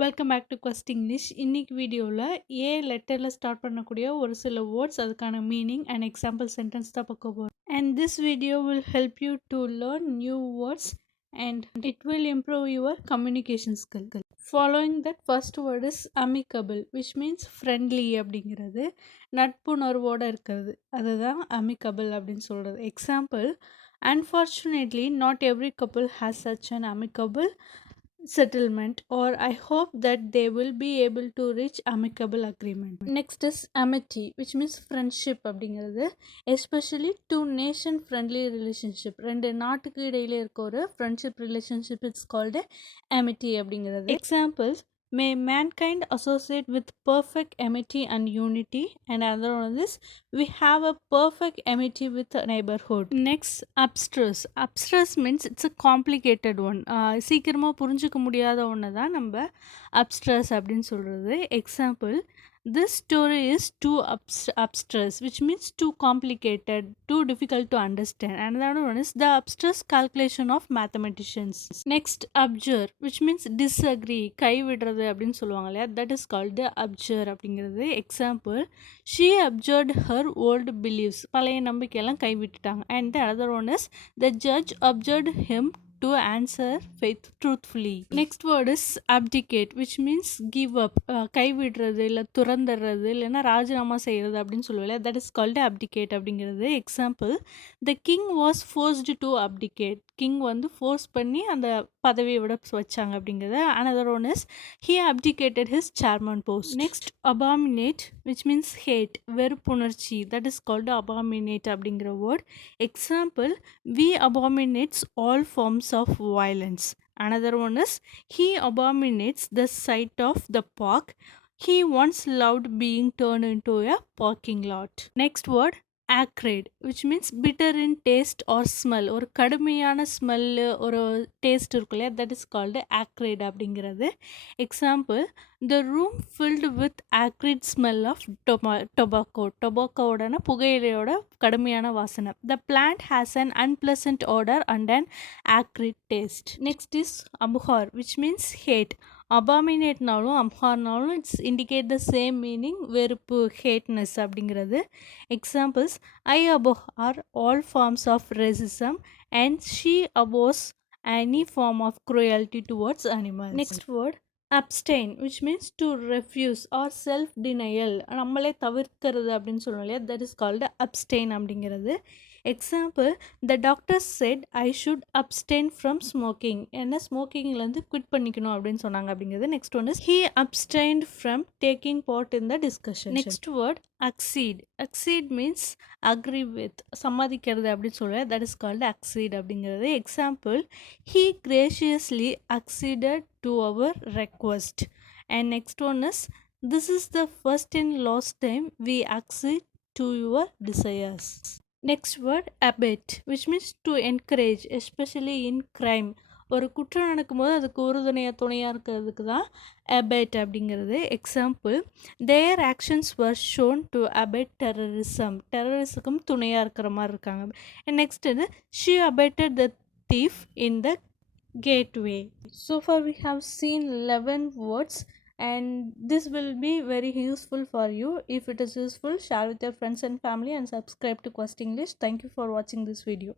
Welcome back to Quest English. இன்னைக்கு வீடியோவில் ஏ லெட்டரில் ஸ்டார்ட் பண்ணக்கூடிய ஒரு சில வேர்ட்ஸ் அதுக்கான மீனிங் அண்ட் எக்ஸாம்பிள் சென்டென்ஸ் தான் பார்க்க போகிறோம். And this video will help you to learn new words and it will improve your communication skill. Following that first word is amicable which means friendly அப்படிங்கிறது, நட்புணர்வோடு இருக்கிறது, அதுதான் அமிக்கபிள் அப்படின்னு சொல்கிறது. Example, unfortunately not every couple has such an amicable settlement, or I hope that they will be able to reach amicable agreement. Next is amity which means friendship அப்படிங்கிறது, especially to nation friendly relationship, ரெண்டு நாட்டுக்கு இடையில இருக்க ஒரு friendship relationship is called amity அப்படிங்கிறது. Examples, may mankind associate with perfect amity and unity, and another one is we have a perfect amity with a neighborhood. Next, abstruse. Abstruse means it's a complicated one. சீக்கிரமாக புரிஞ்சுக்க முடியாத ஒன்று தான் நம்ம abstruse அப்படின்னு சொல்கிறது. Example, this story is too abstruse which means too complicated, too difficult to understand. Another one is the abstruse calculation of mathematicians. Next, abjure which means disagree, கை விடுறது அப்படின்னு சொல்லுவாங்க இல்லையா, that is called the abjure அப்படிங்கிறது. Example, she abjured her old beliefs, பழைய நம்பிக்கையெல்லாம் கை விட்டுட்டாங்க. And the other one is the judge abjured him to answer faith truthfully. Next word is abdicate which means give up, கைவிடுறது இல்லை துறந்துடுறது இல்லைன்னா ராஜினாமா செய்கிறது அப்படின்னு சொல்லுவாங்க. that is called abdicate அப்படிங்கிறது. Example, the king was forced to abdicate, king வந்து ஃபோர்ஸ் பண்ணி அந்த பதவியை விட வச்சாங்க அப்படிங்கிறது. another one is he abdicated his chairman post. Next, abominate which means hate, வெறுப்புணர்ச்சி, that is called abominate அப்படிங்கிற word. Example, we abominates all forms of violence. Another one is he abominates the sight of the park. He once loved being turned into a parking lot. Next word, acrid which means bitter in taste or smell, ஒரு கடுமையான ஸ்மெல்லு ஒரு டேஸ்ட் இருக்கும் இல்லையா, that is called acrid அப்படிங்கிறது. Example, the room filled with acrid smell of tobacco, டொபாக்கோடன புகையிலையோட கடுமையான வாசனை. the plant has an unpleasant odor and an acrid taste. Next is abhor which means hate. அபாமினேட்னாலும் அப்ஹார்னாலும் it's indicate the same meaning, வெறுப்பு, hateness அப்படிங்கிறது. Examples, I abhor all forms of racism and she abhors any form of cruelty towards animals. Next word, abstain which means to refuse or self denial, நம்மளே தவிர்க்கிறது அப்படின்னு சொல்லுவோம் இல்லையா, that is called abstain அப்படிங்கிறது. Example, the doctor said I should abstain from smoking, என்ன ஸ்மோக்கிங்லேருந்து குவிட் பண்ணிக்கணும் அப்படின்னு சொன்னாங்க அப்படிங்கிறது. Next one is he abstained from taking part in the discussion. Next word, accede. accede means agree with, சம்மதிக்கிறது அப்படின்னு சொல்லுவேன், that is called accede அப்படிங்கிறது. Example, he graciously acceded to our request. And next one is this is the first and last time we accede to your desires. Next word, abet which means to encourage, especially in crime. ஒரு குற்றம் நடக்கும்போது அதுக்கு உறுதுணையாக துணையாக இருக்கிறதுக்கு தான் abet அப்படிங்கிறது. Example, their actions were shown to abet terrorism, terrorism துணையாக இருக்கிற மாதிரி இருக்காங்க. and next is she abated the thief in the gateway. So far we have seen 11 words and this will be very useful for you. If it is useful, share with your friends and family and subscribe to Quest English. Thank you for watching this video.